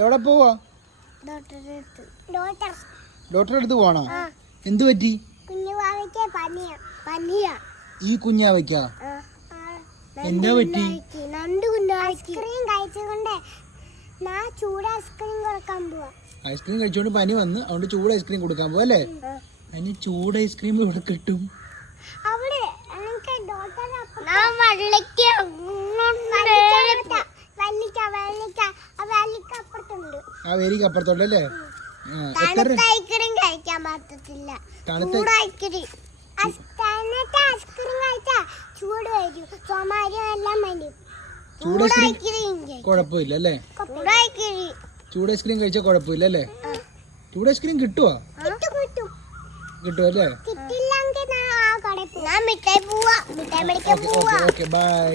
എവിടെ പോവാ? ഡോക്ടറെ അടുത്ത് പോവാണോ? എന്ത് പറ്റി? ഈ കുഞ്ഞാവയ്ക്ക എന്താ പറ്റി? ഐസ്ക്രീം കഴിച്ചോണ്ട് പനി വന്ന് അതുകൊണ്ട് ചൂട് ഐസ്ക്രീം കൊടുക്കാൻ പോവാ അല്ലേ? അതിന് ചൂട് ഐസ്ക്രീം ഇവിടെ കിട്ടും. ആ വേലിക്ക് അപ്പുറത്തോട്ടല്ലേ? കുഴപ്പമില്ല അല്ലേ? ചൂട് ഐസ്ക്രീം കഴിച്ചാൽ കുഴപ്പമില്ല അല്ലേ? ചൂട് ഐസ്ക്രീം കിട്ടുവോ? കിട്ടുമല്ലേ? Okay by.